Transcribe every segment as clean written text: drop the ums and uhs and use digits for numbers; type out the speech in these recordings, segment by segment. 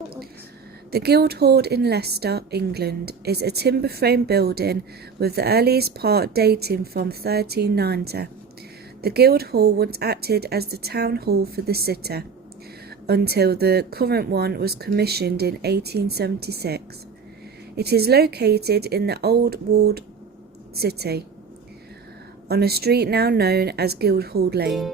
The Guildhall in Leicester, England, is a timber-frame building with the earliest part dating from 1390. The Guildhall once acted as the town hall for the city, until the current one was commissioned in 1876. It is located in the old walled city, on a street now known as Guildhall Lane.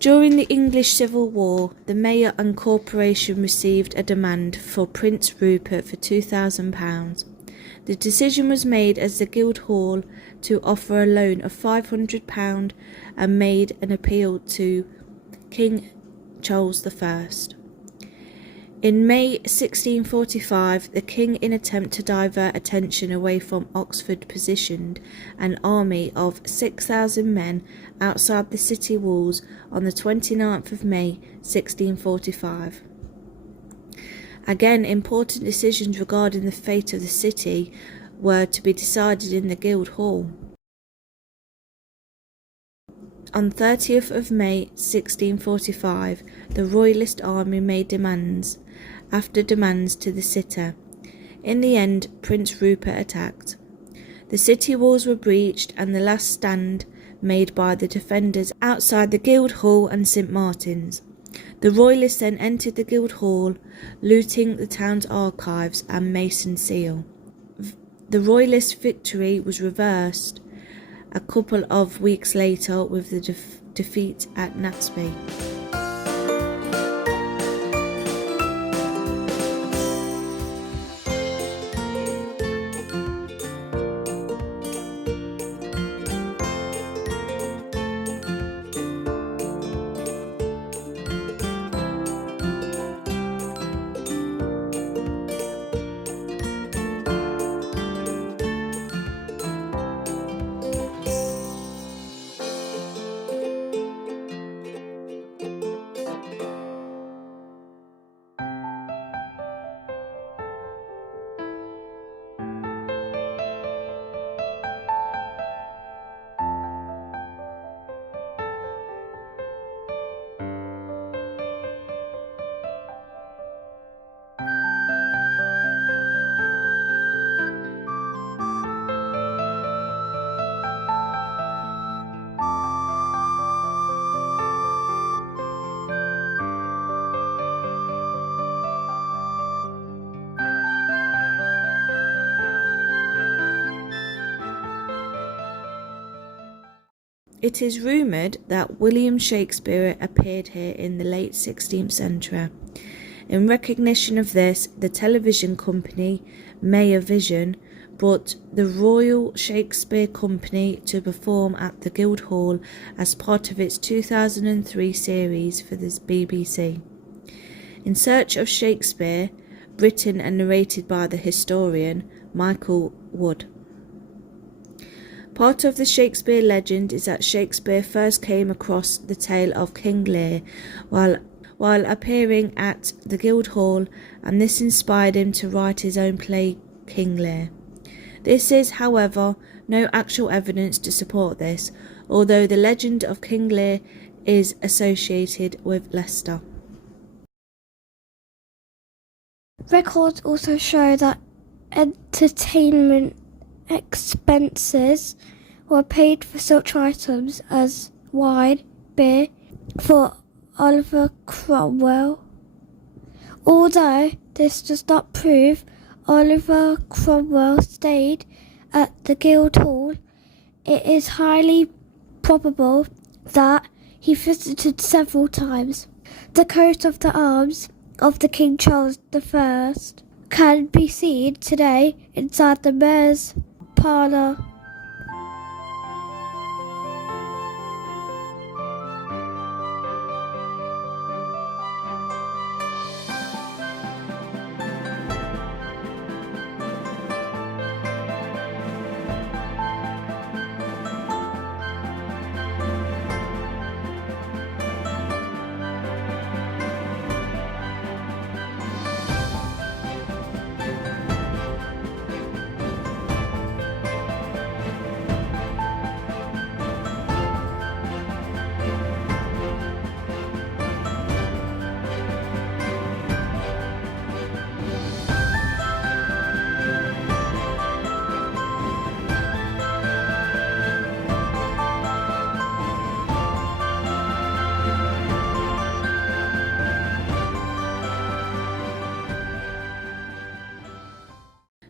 During the English Civil War, the mayor and corporation received a demand for Prince Rupert for £2,000. The decision was made as the Guildhall to offer a loan of £500 and made an appeal to King Charles I. In May 1645, the king, in attempt to divert attention away from Oxford, positioned an army of 6,000 men outside the city walls on the 29th of May 1645. Again, important decisions regarding the fate of the city were to be decided in the Guildhall. On 30th of May 1645, the Royalist army made demands after demands to the city. In the end, Prince Rupert attacked. The city walls were breached and the last stand made by the defenders outside the Guildhall and St. Martin's. The Royalists then entered the Guildhall, looting the town's archives and mason seal. The Royalist victory was reversed a couple of weeks later with the defeat at Naseby. It is rumoured that William Shakespeare appeared here in the late 16th century. In recognition of this, the television company Mayer Vision brought the Royal Shakespeare Company to perform at the Guildhall as part of its 2003 series for the BBC. In Search of Shakespeare, written and narrated by the historian Michael Wood. Part of the Shakespeare legend is that Shakespeare first came across the tale of King Lear while appearing at the Guildhall, and this inspired him to write his own play, King Lear. This is, however, no actual evidence to support this, although the legend of King Lear is associated with Leicester. Records also show that entertainment expenses were paid for such items as wine, beer for Oliver Cromwell. Although this does not prove Oliver Cromwell stayed at the Guildhall, it is highly probable that he visited several times. The coat of the arms of the King Charles I can be seen today inside the mayor's parlour.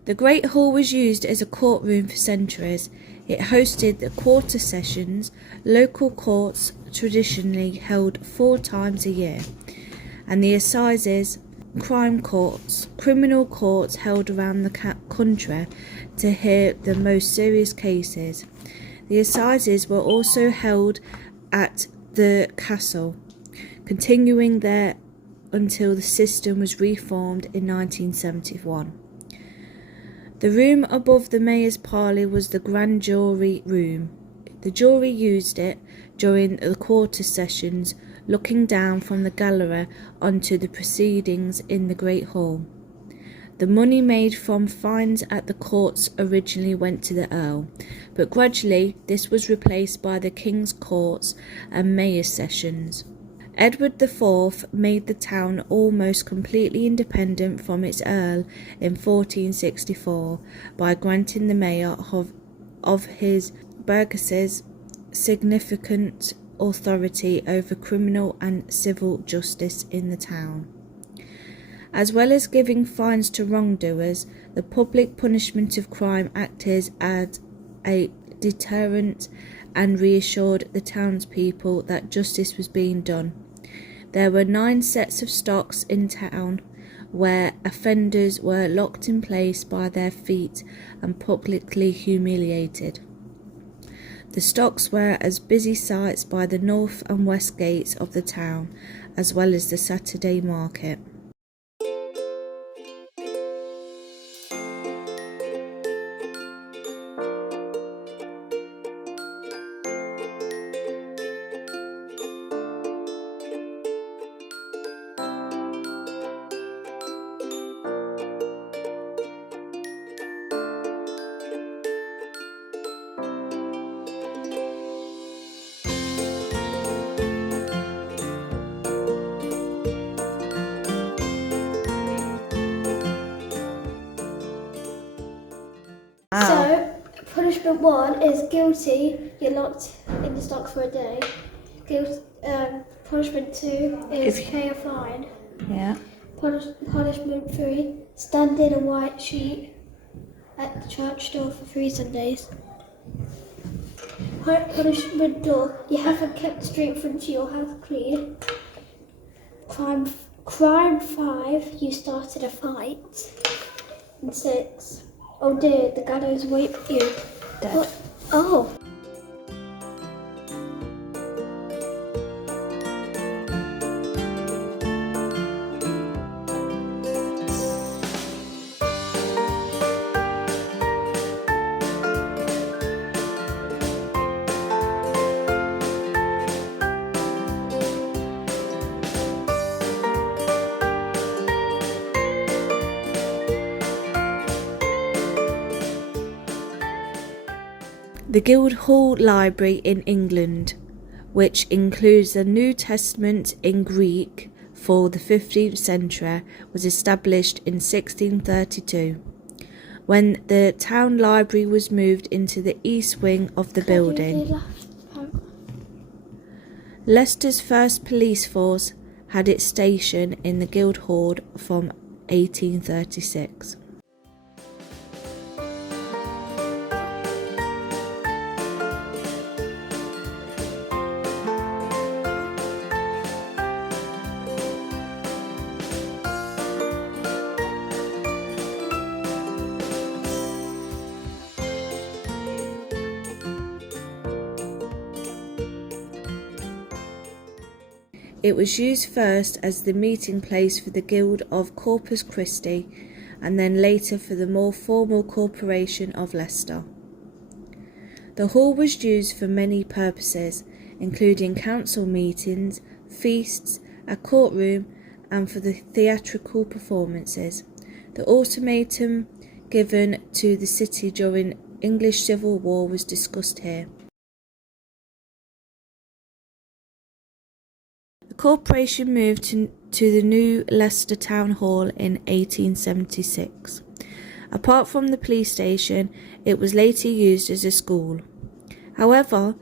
The Great Hall was used as a courtroom for centuries. It hosted the quarter sessions, local courts traditionally held 4 times a year, and the assizes, crime courts, criminal courts held around the country to hear the most serious cases. The assizes were also held at the castle, continuing there until the system was reformed in 1971. The room above the mayor's parlour was the grand jury room. The jury used it during the quarter sessions, looking down from the gallery onto the proceedings in the Great Hall. The money made from fines at the courts originally went to the Earl, but gradually this was replaced by the King's Courts and Mayor's Sessions. Edward IV made the town almost completely independent from its Earl in 1464 by granting the mayor of his burgesses significant authority over criminal and civil justice in the town. As well as giving fines to wrongdoers, the public punishment of crime acted as a deterrent and reassured the townspeople that justice was being done. There were 9 sets of stocks in town where offenders were locked in place by their feet and publicly humiliated. The stocks were as busy sights by the north and west gates of the town, as well as the Saturday market. So, punishment 1 is guilty, you're locked in the stocks for a day. Punishment 2 is pay a fine. Yeah. Punishment 3, stand in a white sheet at the church door for 3 Sundays. Punishment 4, you haven't kept the street front of your house clean. Crime 5, you started a fight. And 6, oh dear, the gallows wait for you. Dead. Oh. The Guildhall Library in England, which includes the New Testament in Greek, for the 15th century was established in 1632, when the town library was moved into the east wing of the building. Leicester's first police force had its station in the Guildhall from 1836. It was used first as the meeting place for the Guild of Corpus Christi and then later for the more formal Corporation of Leicester. The hall was used for many purposes, including council meetings, feasts, a courtroom, and for the theatrical performances. The ultimatum given to the city during English Civil War was discussed here. The corporation moved to the new Leicester Town Hall in 1876. Apart from the police station, it was later used as a school. However,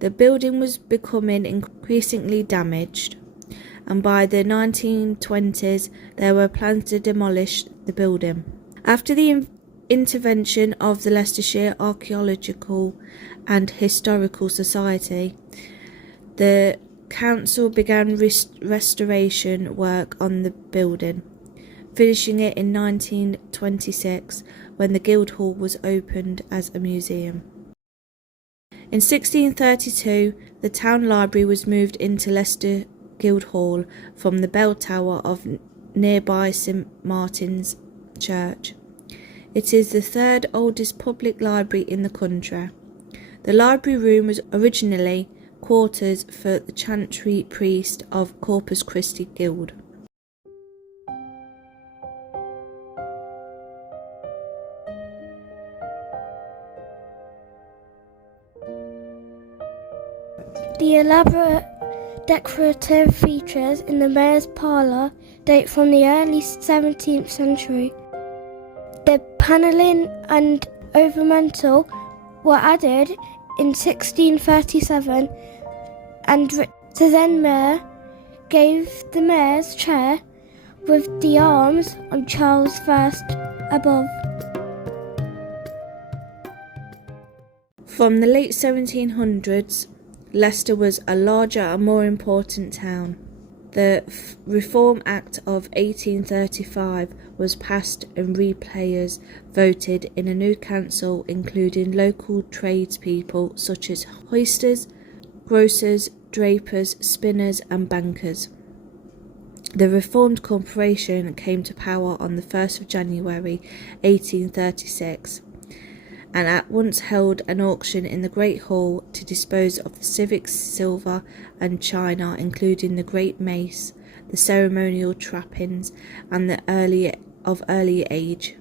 the building was becoming increasingly damaged, and by the 1920s there were plans to demolish the building. After the intervention of the Leicestershire Archaeological and Historical Society, the council began restoration work on the building, finishing it in 1926 when the Guildhall was opened as a museum. In 1632, the town library was moved into Leicester Guildhall from the bell tower of nearby St Martin's Church. It is the third oldest public library in the country. The library room was originally quarters for the chantry priest of Corpus Christi Guild. The elaborate decorative features in the mayor's parlour date from the early 17th century. The panelling and overmantel were added in 1637, and the then mayor gave the mayor's chair with the arms on Charles I above. From the late 1700s, Leicester was a larger and more important town. The Reform Act of 1835 was passed and replayers voted in a new council including local tradespeople such as hoisters, grocers, drapers, spinners and bankers. The reformed corporation came to power on the 1st of January 1836 and at once held an auction in the Great Hall to dispose of the civic silver and china, including the great mace, the ceremonial trappings, and the early age.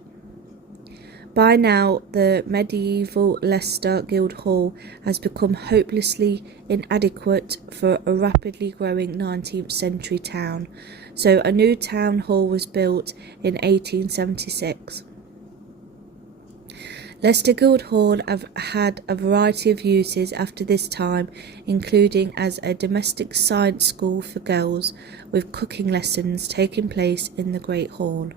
By now, the medieval Leicester Guildhall has become hopelessly inadequate for a rapidly growing 19th century town, so a new town hall was built in 1876. Leicester Guildhall have had a variety of uses after this time, including as a domestic science school for girls, with cooking lessons taking place in the Great Hall.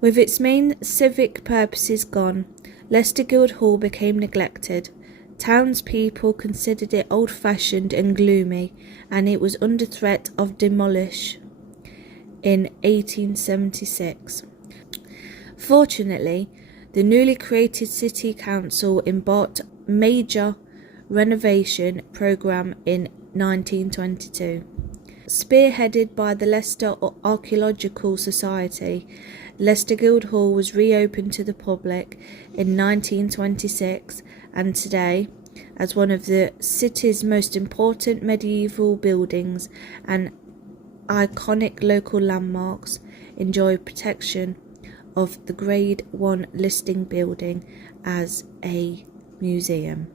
With its main civic purposes gone, Leicester Guildhall became neglected. Townspeople considered it old-fashioned and gloomy, and it was under threat of demolition in 1876. Fortunately, the newly created City Council embarked on a major renovation programme in 1922. Spearheaded by the Leicester Archaeological Society, Leicester Guildhall was reopened to the public in 1926 and today, as one of the city's most important medieval buildings and iconic local landmarks, enjoy protection of the Grade 1 listing building as a museum.